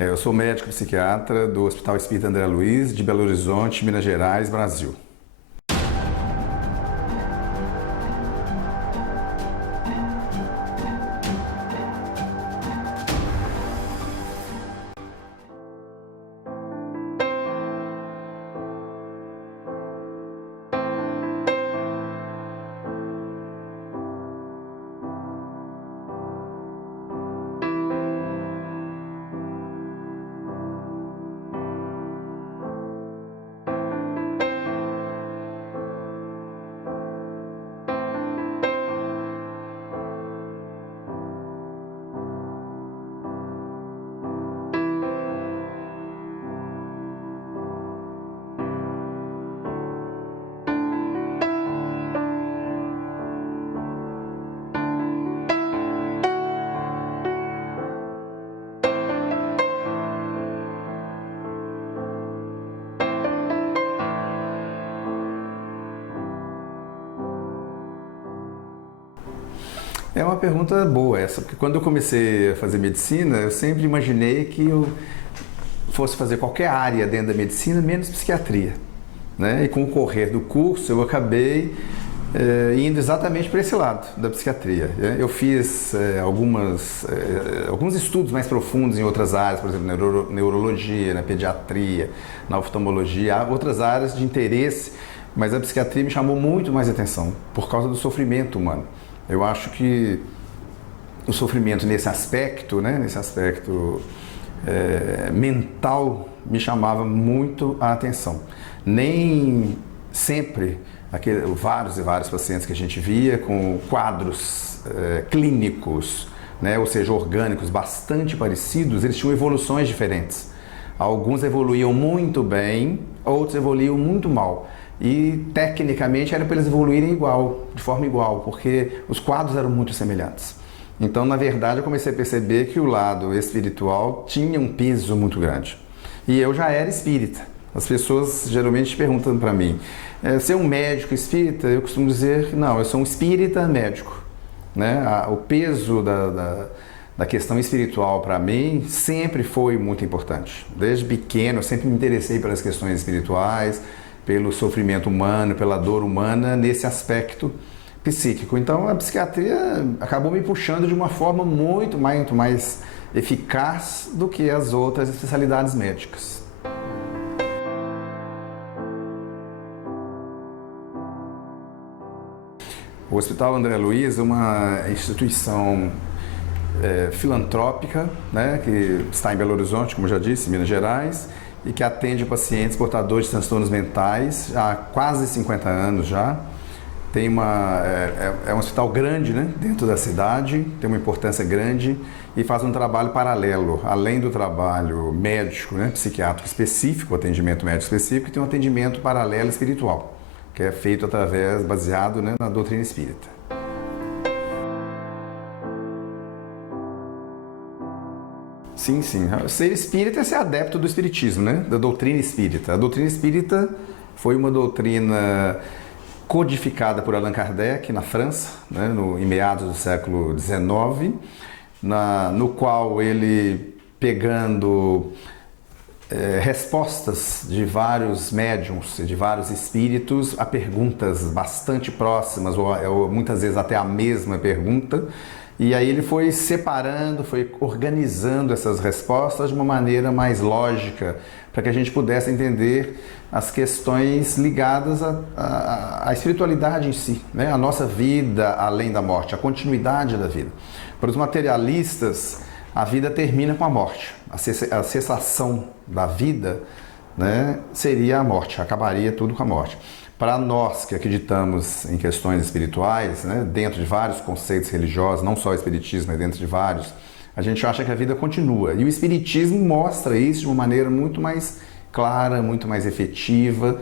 Eu sou médico psiquiatra do Hospital Espírita André Luiz, de Belo Horizonte, Minas Gerais, Brasil. É uma pergunta boa essa, porque quando eu comecei a fazer medicina, eu sempre imaginei que eu fosse fazer qualquer área dentro da medicina, menos psiquiatria, né? E com o correr do curso, eu acabei indo exatamente para esse lado da psiquiatria. Eu fiz alguns estudos mais profundos em outras áreas, por exemplo, na neurologia, na pediatria, na oftalmologia, há outras áreas de interesse, mas a psiquiatria me chamou muito mais atenção, por causa do sofrimento humano. Eu acho que o sofrimento nesse aspecto, né, mental, me chamava muito a atenção. Nem sempre vários e vários pacientes que a gente via com quadros clínicos, né, ou seja, orgânicos bastante parecidos, eles tinham evoluções diferentes. Alguns evoluíam muito bem, outros evoluíam muito mal. E tecnicamente era para eles evoluírem de forma igual, porque os quadros eram muito semelhantes. Então, na verdade, eu comecei a perceber que o lado espiritual tinha um peso muito grande. E eu já era espírita. As pessoas geralmente perguntam para mim, você é um médico espírita? Eu costumo dizer que não, eu sou um espírita médico, né? O peso da questão espiritual para mim sempre foi muito importante. Desde pequeno eu sempre me interessei pelas questões espirituais, pelo sofrimento humano, pela dor humana, nesse aspecto psíquico. Então a psiquiatria acabou me puxando de uma forma muito mais eficaz do que as outras especialidades médicas. O Hospital André Luiz é uma instituição filantrópica, né, que está em Belo Horizonte, como já disse, Minas Gerais, e que atende pacientes portadores de transtornos mentais há quase 50 anos já. É um hospital grande, né, dentro da cidade, tem uma importância grande e faz um trabalho paralelo, além do trabalho médico, né, psiquiátrico específico, atendimento médico específico, tem um atendimento paralelo espiritual, que é feito baseado, né, na doutrina espírita. Sim. Ser espírita é ser adepto do espiritismo, né? Da doutrina espírita. A doutrina espírita foi uma doutrina codificada por Allan Kardec na França, né? Em meados do século XIX, no qual ele, pegando respostas de vários médiuns, de vários espíritos, a perguntas bastante próximas, ou muitas vezes até a mesma pergunta, e aí ele foi separando, foi organizando essas respostas de uma maneira mais lógica, para que a gente pudesse entender as questões ligadas à espiritualidade em si, né? A nossa vida além da morte, a continuidade da vida. Para os materialistas, a vida termina com a morte, a cessação da vida, né, seria a morte, acabaria tudo com a morte. Para nós que acreditamos em questões espirituais, né, dentro de vários conceitos religiosos, não só o espiritismo, mas dentro de vários, a gente acha que a vida continua. E o espiritismo mostra isso de uma maneira muito mais clara, muito mais efetiva.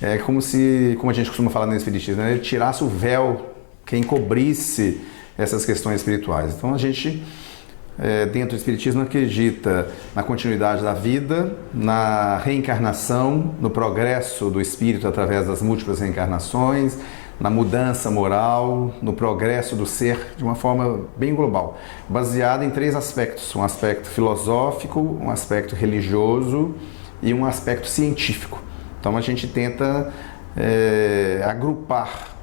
É como a gente costuma falar no espiritismo, né, ele tirasse o véu que encobrisse essas questões espirituais. Então a gente, dentro do espiritismo, acredita na continuidade da vida, na reencarnação, no progresso do espírito através das múltiplas reencarnações, na mudança moral, no progresso do ser de uma forma bem global, baseada em 3 aspectos: um aspecto filosófico, um aspecto religioso e um aspecto científico. Então a gente tenta agrupar,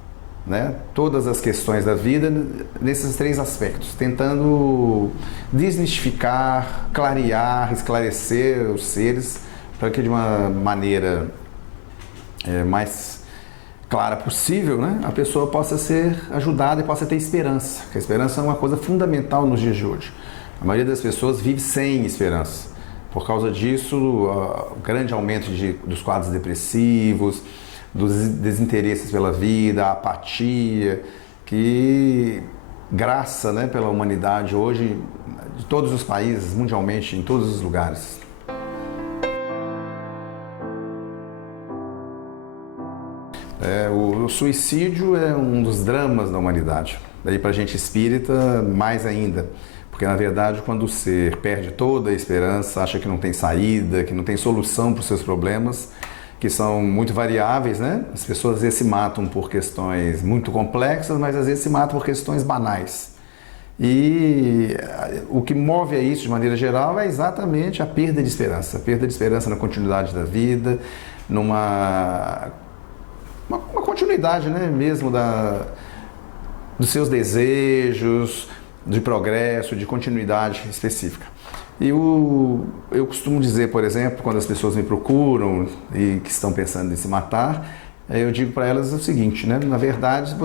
né, todas as questões da vida nesses 3 aspectos, tentando desmistificar, clarear, esclarecer os seres para que de uma maneira mais clara possível, né, a pessoa possa ser ajudada e possa ter esperança, porque a esperança é uma coisa fundamental nos dias de hoje. A maioria das pessoas vive sem esperança. Por causa disso, o grande aumento dos quadros depressivos, dos desinteresses pela vida, a apatia, que graça, né, pela humanidade hoje, de todos os países, mundialmente, em todos os lugares. O suicídio é um dos dramas da humanidade. Daí para a gente espírita, mais ainda. Porque, na verdade, quando o ser perde toda a esperança, acha que não tem saída, que não tem solução para os seus problemas, que são muito variáveis, né? As pessoas às vezes se matam por questões muito complexas, mas às vezes se matam por questões banais. E o que move a isso, de maneira geral, é exatamente a perda de esperança. A perda de esperança na continuidade da vida, numa uma continuidade, né, mesmo dos seus desejos, de progresso, de continuidade específica. E eu costumo dizer, por exemplo, quando as pessoas me procuram e que estão pensando em se matar, eu digo para elas o seguinte, né? Na verdade,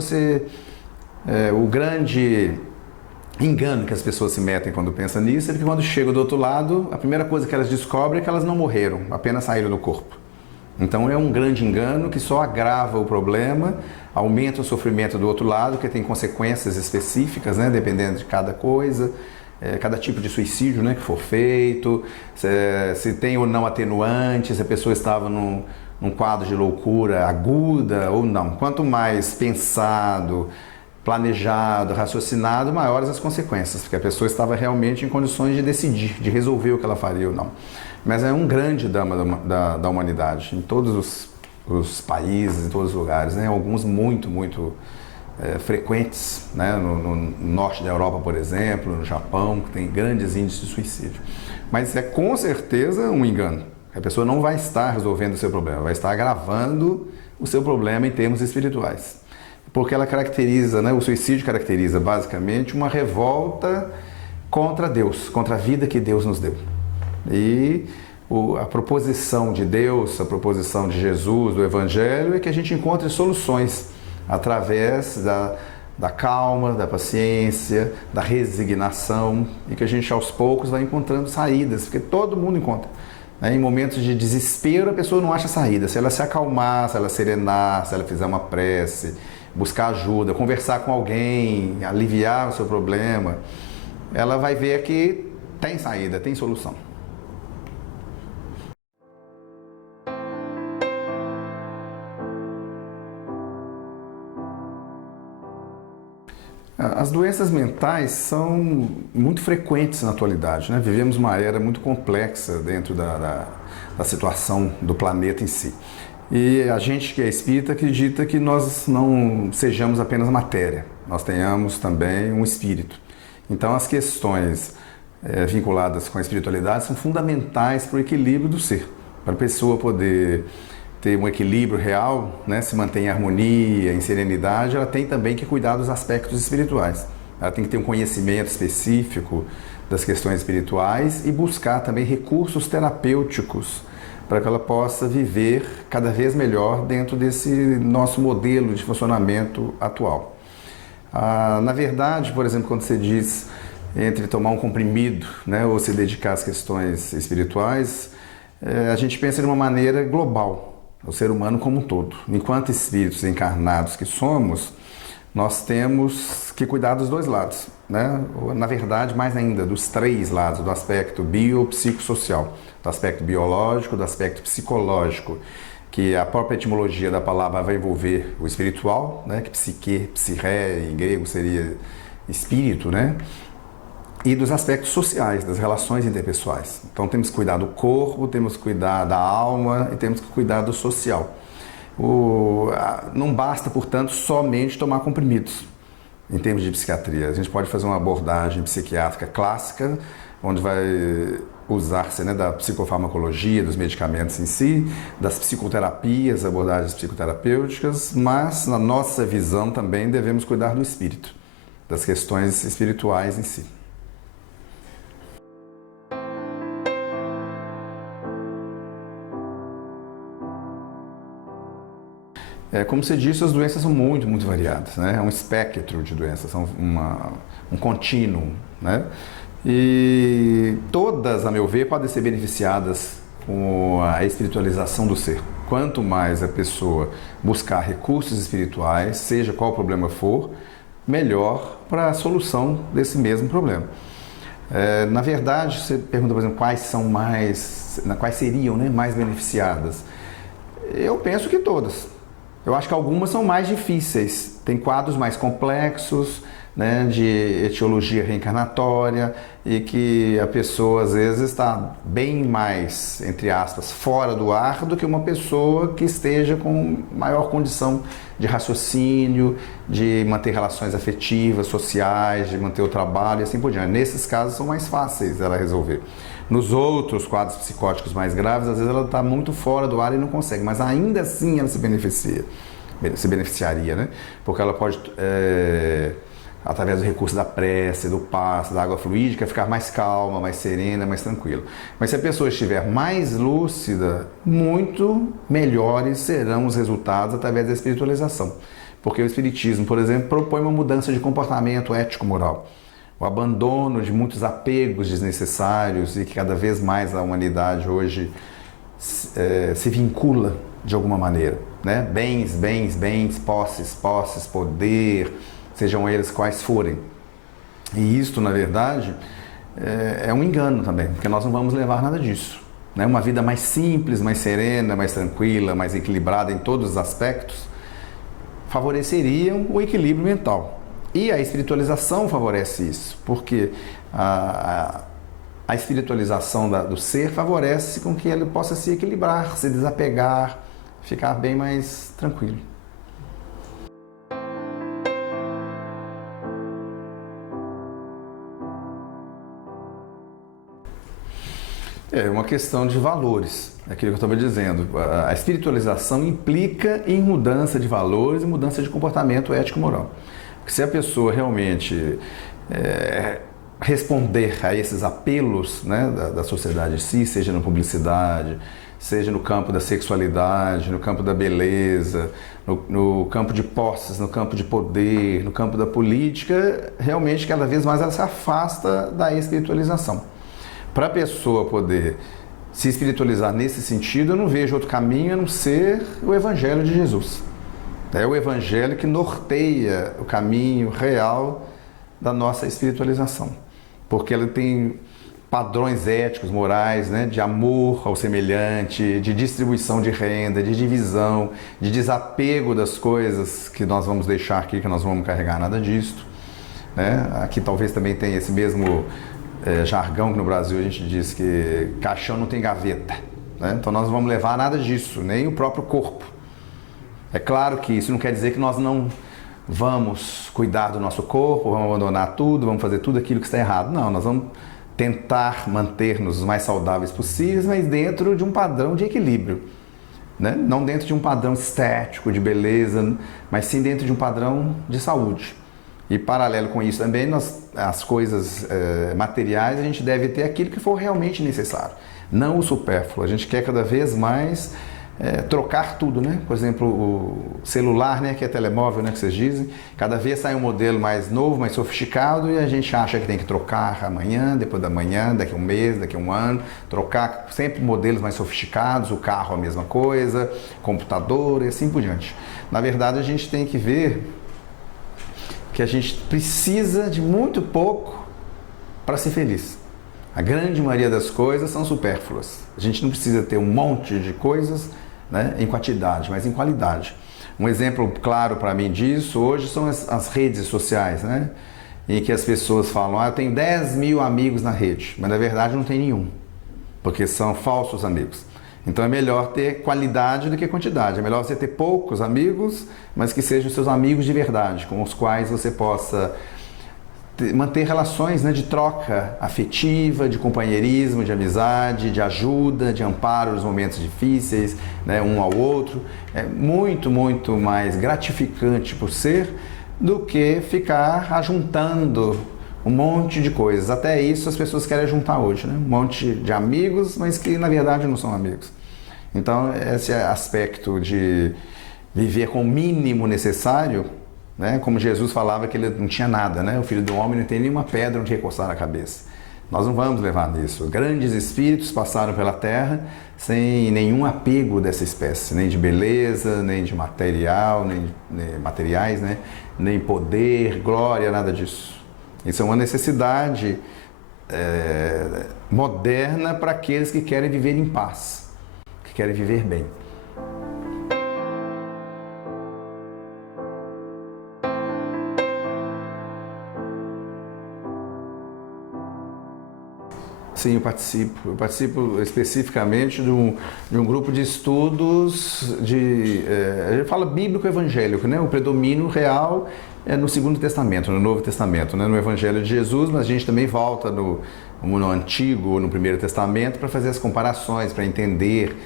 o grande engano que as pessoas se metem quando pensam nisso é que quando chegam do outro lado, a primeira coisa que elas descobrem é que elas não morreram, apenas saíram do corpo. Então é um grande engano que só agrava o problema, aumenta o sofrimento do outro lado, que tem consequências específicas, né, dependendo de cada coisa, cada tipo de suicídio, né, que for feito, se tem ou não atenuante, se a pessoa estava num quadro de loucura aguda ou não. Quanto mais pensado, planejado, raciocinado, maiores as consequências, porque a pessoa estava realmente em condições de decidir, de resolver o que ela faria ou não. Mas é um grande drama da humanidade, em todos os países, em todos os lugares, né? Alguns muito frequentes, né? No norte da Europa, por exemplo, no Japão, que tem grandes índices de suicídio. Mas é com certeza um engano. A pessoa não vai estar resolvendo o seu problema, vai estar agravando o seu problema em termos espirituais. Porque ela caracteriza, né? O suicídio caracteriza basicamente uma revolta contra Deus, contra a vida que Deus nos deu. E a proposição de Deus, a proposição de Jesus, do Evangelho, é que a gente encontre soluções através da calma, da paciência, da resignação, e que a gente aos poucos vai encontrando saídas, porque todo mundo encontra. Em momentos de desespero, a pessoa não acha saída. Se ela se acalmar, se ela serenar, se ela fizer uma prece, buscar ajuda, conversar com alguém, aliviar o seu problema, ela vai ver que tem saída, tem solução. As doenças mentais são muito frequentes na atualidade, né? Vivemos uma era muito complexa dentro da situação do planeta em si. E a gente que é espírita acredita que nós não sejamos apenas matéria, nós tenhamos também um espírito. Então as questões vinculadas com a espiritualidade são fundamentais para o equilíbrio do ser, para a pessoa poder ter um equilíbrio real, né, se manter em harmonia, em serenidade, ela tem também que cuidar dos aspectos espirituais. Ela tem que ter um conhecimento específico das questões espirituais e buscar também recursos terapêuticos para que ela possa viver cada vez melhor dentro desse nosso modelo de funcionamento atual. Na verdade, por exemplo, quando você diz entre tomar um comprimido, né, ou se dedicar às questões espirituais, a gente pensa de uma maneira global, o ser humano como um todo. Enquanto espíritos encarnados que somos, nós temos que cuidar dos dois lados, né? Na verdade, mais ainda, dos 3 lados, do aspecto biopsicossocial, do aspecto biológico, do aspecto psicológico, que a própria etimologia da palavra vai envolver o espiritual, né? Que psique, psirré, em grego seria espírito, né? E dos aspectos sociais, das relações interpessoais. Então temos que cuidar do corpo, temos que cuidar da alma e temos que cuidar do social. Não basta, portanto, somente tomar comprimidos em termos de psiquiatria. A gente pode fazer uma abordagem psiquiátrica clássica, onde vai usar-se, né, da psicofarmacologia, dos medicamentos em si, das psicoterapias, abordagens psicoterapêuticas, mas na nossa visão também devemos cuidar do espírito, das questões espirituais em si. Como você disse, as doenças são muito variadas, né? É um espectro de doenças, são um contínuo, né? E todas, a meu ver, podem ser beneficiadas com a espiritualização do ser. Quanto mais a pessoa buscar recursos espirituais, seja qual o problema for, melhor para a solução desse mesmo problema. Na verdade, você pergunta, por exemplo, quais seriam, né, mais beneficiadas? Eu penso que todas. Eu acho que algumas são mais difíceis, tem quadros mais complexos, né, de etiologia reencarnatória, e que a pessoa às vezes está bem mais, entre aspas, fora do ar do que uma pessoa que esteja com maior condição de raciocínio, de manter relações afetivas, sociais, de manter o trabalho e assim por diante. Nesses casos são mais fáceis ela resolver. Nos outros quadros psicóticos mais graves, às vezes ela está muito fora do ar e não consegue, mas ainda assim ela se beneficiaria, né? Porque ela pode, através do recurso da prece, do passe, da água fluídica, ficar mais calma, mais serena, mais tranquila. Mas se a pessoa estiver mais lúcida, muito melhores serão os resultados através da espiritualização. Porque o Espiritismo, por exemplo, propõe uma mudança de comportamento ético-moral. O abandono de muitos apegos desnecessários e que cada vez mais a humanidade hoje se vincula de alguma maneira, né? Bens, posses, poder, sejam eles quais forem. E isto, na verdade, é um engano também, porque nós não vamos levar nada disso, né? Uma vida mais simples, mais serena, mais tranquila, mais equilibrada em todos os aspectos, favoreceriam o equilíbrio mental. E a espiritualização favorece isso, porque a espiritualização do ser favorece com que ele possa se equilibrar, se desapegar, ficar bem mais tranquilo. É uma questão de valores, é aquilo que eu estava dizendo. A espiritualização implica em mudança de valores e mudança de comportamento ético-moral. Porque se a pessoa realmente responder a esses apelos, né, da sociedade em si, seja na publicidade, seja no campo da sexualidade, no campo da beleza, no campo de posses, no campo de poder, no campo da política, realmente cada vez mais ela se afasta da espiritualização. Para a pessoa poder se espiritualizar nesse sentido, eu não vejo outro caminho a não ser o Evangelho de Jesus. É o Evangelho que norteia o caminho real da nossa espiritualização, porque ele tem padrões éticos, morais, né, de amor ao semelhante, de distribuição de renda, de divisão, de desapego das coisas que nós vamos deixar aqui, que nós não vamos carregar nada disto, né? Aqui talvez também tenha esse mesmo jargão que no Brasil a gente diz que caixão não tem gaveta, né? Então nós não vamos levar nada disso, nem o próprio corpo. É claro que isso não quer dizer que nós não vamos cuidar do nosso corpo, vamos abandonar tudo, vamos fazer tudo aquilo que está errado. Não, nós vamos tentar manter-nos os mais saudáveis possíveis, mas dentro de um padrão de equilíbrio, né? Não dentro de um padrão estético, de beleza, mas sim dentro de um padrão de saúde. E paralelo com isso também, as coisas materiais, a gente deve ter aquilo que for realmente necessário, não o supérfluo. A gente quer cada vez mais trocar tudo, né? Por exemplo, o celular, né, que é telemóvel, né, que vocês dizem, cada vez sai um modelo mais novo, mais sofisticado, e a gente acha que tem que trocar amanhã, depois da manhã, daqui a um mês, daqui a um ano, trocar sempre modelos mais sofisticados, o carro a mesma coisa, computador e assim por diante. Na verdade, a gente tem que ver que a gente precisa de muito pouco para ser feliz. A grande maioria das coisas são supérfluas. A gente não precisa ter um monte de coisas, né, em quantidade, mas em qualidade. Um exemplo claro para mim disso hoje são as redes sociais, né, em que as pessoas falam, eu tenho 10 mil amigos na rede, mas na verdade não tem nenhum, porque são falsos amigos. Então é melhor ter qualidade do que quantidade. É melhor você ter poucos amigos, mas que sejam seus amigos de verdade, com os quais você possa manter relações, né, de troca afetiva, de companheirismo, de amizade, de ajuda, de amparo nos momentos difíceis, né, um ao outro. É muito, muito mais gratificante por ser do que ficar ajuntando um monte de coisas. Até isso as pessoas querem juntar hoje, né? Um monte de amigos, mas que na verdade não são amigos. Então, esse aspecto de viver com o mínimo necessário, né? Como Jesus falava que ele não tinha nada, né? O Filho do Homem não tem nenhuma pedra onde recoçar a cabeça. Nós não vamos levar nisso. Grandes espíritos passaram pela Terra sem nenhum apego dessa espécie, nem de beleza, nem de material, nem materiais, né? Nem poder, glória, nada disso. Isso é uma necessidade moderna para aqueles que querem viver em paz, que querem viver bem. Sim, eu participo. Eu participo especificamente de um grupo de estudos a gente fala bíblico-evangélico, né? O predomínio real é no Segundo Testamento, no Novo Testamento, né? No Evangelho de Jesus, mas a gente também volta no Antigo, no Primeiro Testamento, para fazer as comparações, para entender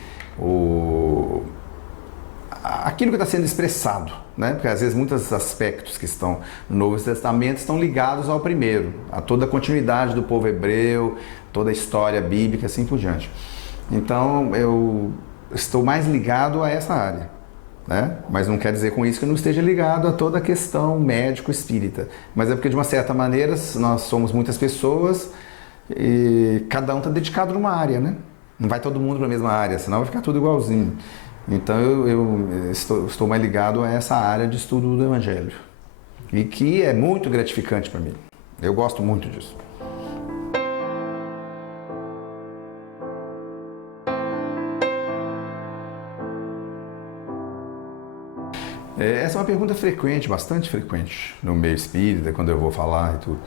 aquilo que está sendo expressado, né? Porque às vezes muitos aspectos que estão no Novo Testamento estão ligados ao primeiro, a toda a continuidade do povo hebreu, toda a história bíblica, assim por diante. Então eu estou mais ligado a essa área, né? Mas não quer dizer com isso que eu não esteja ligado a toda a questão médico-espírita, mas é porque de uma certa maneira nós somos muitas pessoas e cada um está dedicado numa área, né? Não vai todo mundo para a mesma área, senão vai ficar tudo igualzinho. Então eu estou mais ligado a essa área de estudo do Evangelho e que é muito gratificante para mim. Eu gosto muito disso. Essa é uma pergunta frequente, bastante frequente no meio espírita, quando eu vou falar e tudo.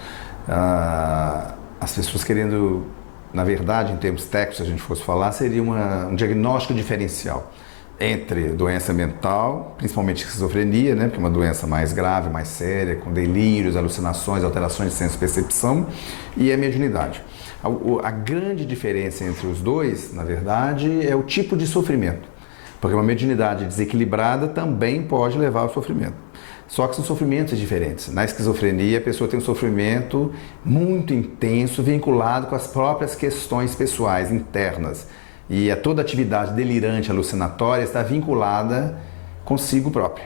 As pessoas querendo, na verdade, em termos técnicos, se a gente fosse falar, seria um diagnóstico diferencial entre doença mental, principalmente esquizofrenia, né, porque é uma doença mais grave, mais séria, com delírios, alucinações, alterações de senso-percepção, e a mediunidade. A grande diferença entre os dois, na verdade, é o tipo de sofrimento, porque uma mediunidade desequilibrada também pode levar ao sofrimento. Só que são sofrimentos diferentes. Na esquizofrenia, a pessoa tem um sofrimento muito intenso, vinculado com as próprias questões pessoais, internas. E toda atividade delirante, alucinatória, está vinculada consigo própria.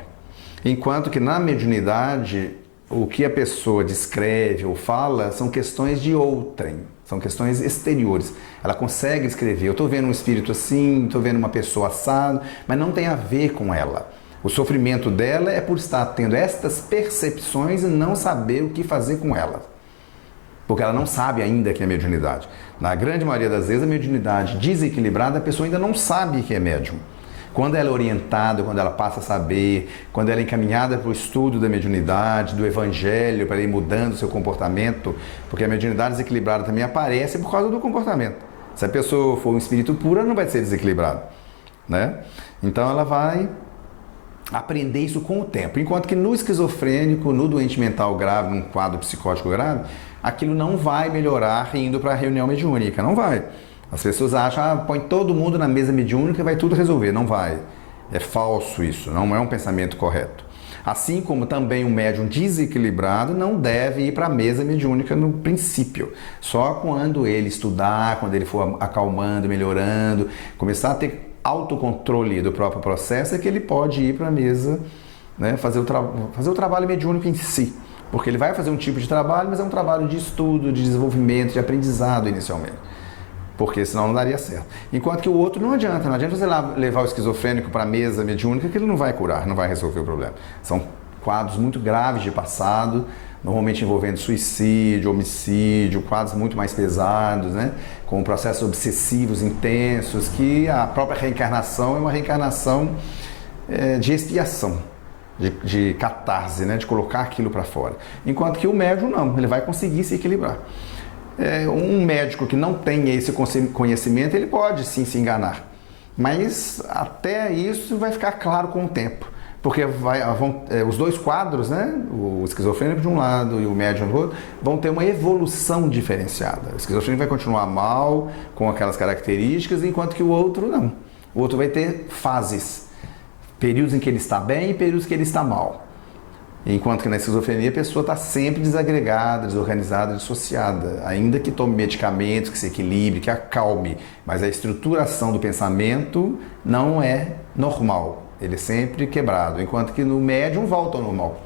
Enquanto que na mediunidade, o que a pessoa descreve ou fala são questões de outrem, são questões exteriores. Ela consegue escrever, eu estou vendo um espírito assim, estou vendo uma pessoa assado, mas não tem a ver com ela. O sofrimento dela é por estar tendo estas percepções e não saber o que fazer com elas. Porque ela não sabe ainda que é mediunidade. Na grande maioria das vezes, a mediunidade desequilibrada, a pessoa ainda não sabe que é médium. Quando ela é orientada, quando ela passa a saber, quando ela é encaminhada para o estudo da mediunidade, do evangelho, para ir mudando o seu comportamento, porque a mediunidade desequilibrada também aparece por causa do comportamento. Se a pessoa for um espírito puro, ela não vai ser desequilibrada, né? Então ela vai aprender isso com o tempo. Enquanto que no esquizofrênico, no doente mental grave, num quadro psicótico grave, aquilo não vai melhorar indo para a reunião mediúnica, não vai. As pessoas acham, põe todo mundo na mesa mediúnica e vai tudo resolver. Não vai. É falso isso, não é um pensamento correto. Assim como também um médium desequilibrado não deve ir para a mesa mediúnica no princípio. Só quando ele estudar, quando ele for acalmando, melhorando, começar a ter autocontrole do próprio processo, é que ele pode ir para a mesa, né, fazer o trabalho mediúnico em si. Porque ele vai fazer um tipo de trabalho, mas é um trabalho de estudo, de desenvolvimento, de aprendizado inicialmente. Porque senão não daria certo. Enquanto que o outro não adianta você levar o esquizofrênico para a mesa mediúnica, que ele não vai curar, não vai resolver o problema. São quadros muito graves de passado, normalmente envolvendo suicídio, homicídio, quadros muito mais pesados, né? Com processos obsessivos intensos, que a própria reencarnação é uma reencarnação de expiação, de catarse, né? De colocar aquilo para fora. Enquanto que o médium não, ele vai conseguir se equilibrar. Um médico que não tem esse conhecimento, ele pode sim se enganar. Mas até isso vai ficar claro com o tempo. Porque os dois quadros, né, o esquizofrênico de um lado e o médium do outro, vão ter uma evolução diferenciada. O esquizofrênico vai continuar mal, com aquelas características, enquanto que o outro não. O outro vai ter fases, períodos em que ele está bem e períodos em que ele está mal. Enquanto que na esquizofrenia a pessoa está sempre desagregada, desorganizada, dissociada, ainda que tome medicamentos, que se equilibre, que acalme, mas a estruturação do pensamento não é normal. Ele é sempre quebrado, enquanto que no médium volta ao normal.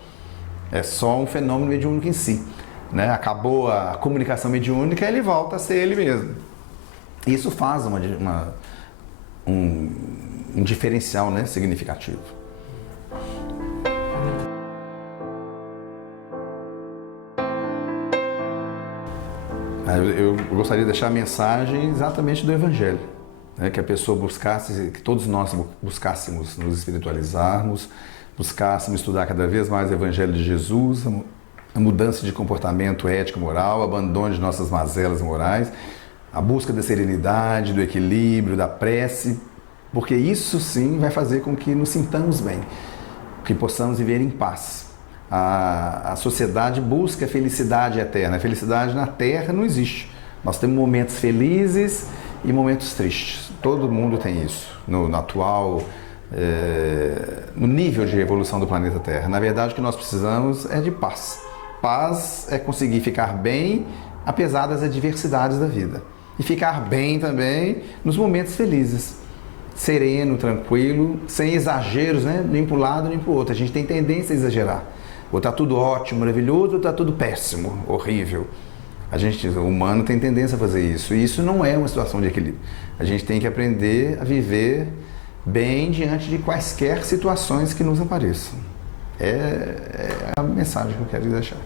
É só um fenômeno mediúnico em si. Né? Acabou a comunicação mediúnica, ele volta a ser ele mesmo. Isso faz um diferencial, né, significativo. Eu gostaria de deixar a mensagem exatamente do Evangelho. Que a pessoa buscasse, que todos nós buscássemos nos espiritualizarmos, buscássemos estudar cada vez mais o Evangelho de Jesus, a mudança de comportamento ético, moral, abandono de nossas mazelas morais, a busca da serenidade, do equilíbrio, da prece, porque isso sim vai fazer com que nos sintamos bem, que possamos viver em paz. A sociedade busca a felicidade eterna, a felicidade na Terra não existe. Nós temos momentos felizes e momentos tristes. Todo mundo tem isso no atual, no nível de evolução do planeta Terra. Na verdade, o que nós precisamos é de paz. Paz é conseguir ficar bem apesar das adversidades da vida. E ficar bem também nos momentos felizes. Sereno, tranquilo, sem exageros, né? Nem para um lado nem para o outro. A gente tem tendência a exagerar. Ou está tudo ótimo, maravilhoso, ou está tudo péssimo, horrível. O humano tem tendência a fazer isso, e isso não é uma situação de equilíbrio. A gente tem que aprender a viver bem diante de quaisquer situações que nos apareçam. É a mensagem que eu quero deixar.